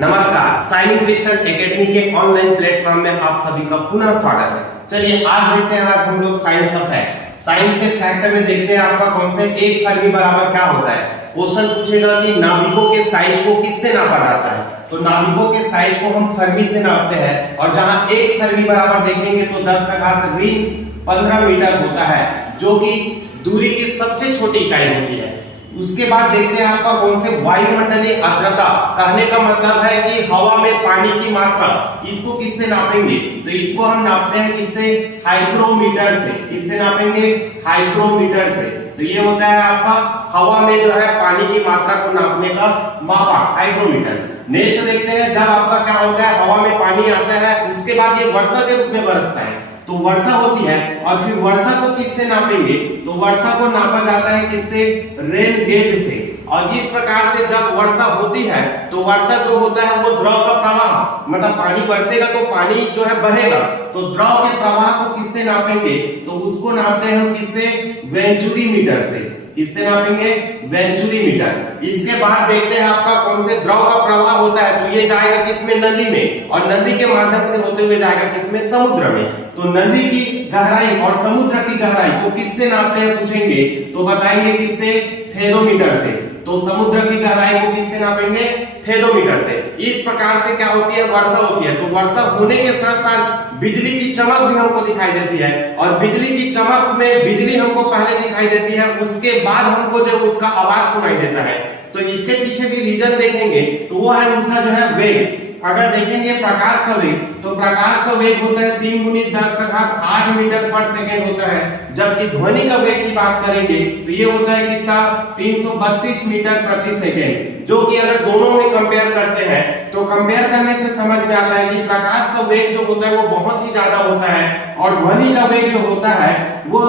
नमस्कार, sign crystal academy के online platform में आप सभी का पुनः स्वागत है। चलिए आज देखते हैं, आज हम लोग साइंस का फैक्ट। साइंस के फैक्ट में देखते हैं आपका कौन से एक फर्मी बराबर क्या होता है। क्वेश्चन पूछेगा कि नाभिकों के साइज को किससे नापा जाता है। तो नाभिकों के साइज को हम फर्मी से नापते हैं और जहां एक फर्मी बराबर देखेंगे तो 10 का घात ऋण 15 मीटर होता है, जो कि दूरी की सबसे छोटी इकाई होती है। उसके बाद देखते हैं आपका कौन से वायुमंडलीय आर्द्रता। कहने का मतलब है कि हवा में पानी की मात्रा, इसको किससे नापेंगे? तो इसको हम नापते हैं किससे? हाइग्रोमीटर से। किससे नापेंगे? हाइग्रोमीटर से। तो ये होता है आपका हवा में जो है पानी की मात्रा को नापने का मापक, हाइग्रोमीटर। नेक्स्ट देखते हैं, जब आपका क्या होता है, हवा में पानी आता है, उसके बाद ये वर्षा के रूप में बरसता है, तो वर्षा होती है। और फिर वर्षा को किससे नापेंगे? तो वर्षा को नापा जाता है किससे? रेन गेज से। और इस प्रकार से जब वर्षा होती है तो वर्षा जो होता है वो द्रव का प्रवाह, मतलब पानी बरसेगा तो पानी जो है बहेगा, तो द्रव के प्रवाह को किससे नापेंगे? तो उसको नापते हैं हम किससे? वेंचुरी मीटर से। किससे नापेंगे? Venturi meter. इसके बाद देखते हैं आपका कौन से द्रव का प्रवाह होता है, तो ये जाएगा किसमें? नदी में, और नदी के माध्यम से होते हुए जाएगा किसमें? समुद्र में। तो नदी की गहराई और समुद्र की गहराई को किससे नापते हैं पूछेंगे तो बताएंगे किससे? फेदोमीटर से। तो समुद्र की गहराई को किससे नापेंगे? फेदोमीटर से। इस प्रकार से क्या होती है? वर्षा होती है। तो वर्षा होने के साथ साथ बिजली की चमक भी हमको दिखाई देती है, और बिजली की चमक में बिजली हमको पहले दिखाई देती है, उसके बाद हमको जो उसका आवाज सुनाई देता है। तो इसके पीछे भी रीजन देखेंगे तो वो है उसका जो है वेग। अगर देखेंगे प्रकाश का वेग, तो प्रकाश का वेग होता है 3 × 10 का घात 8 मीटर पर सेकेंड होता है। जबकि ध्वनि का वेग की बात करेंगे तो ये होता है कितना? 332 मीटर प्रति सेकेंड। जो कि अगर दोनों में कंपेयर करते हैं तो कंपेयर करने से समझ में आता है कि प्रकाश का वेग जो होता है वो बहुत ही ज्यादा होता है, और ध्वनि का वेग जो होता है वो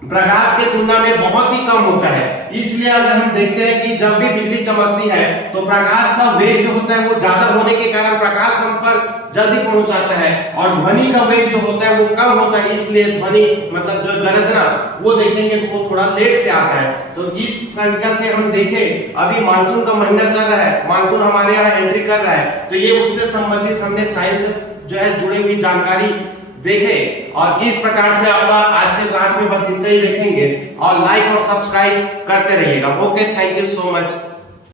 प्रकाश के तुलना में बहुत ही कम होता है। इसलिए अगर हम देखते हैं कि जब भी बिजली चमकती है तो प्रकाश का वेग जो होता है वो ज्यादा होने के कारण प्रकाश हम पर जल्दी पहुंच जाता है, और ध्वनि का वेग जो होता है वो कम होता है। इसलिए ध्वनि मतलब जो गर्जना वो देखेंगे तो वो थोड़ा लेट से आता है। तो इस तरीके से हम देखें, अभी मानसून का महीना चल रहा है, मानसून हमारे यहाँ एंट्री कर रहा है, तो ये उससे संबंधित हमने साइंस से जो है जुड़ी हुई जानकारी देखे। और इस प्रकार से आपका आज के क्लास में बस इतना ही देखेंगे, और लाइक और सब्सक्राइब करते रहिएगा। Okay, thank you so much.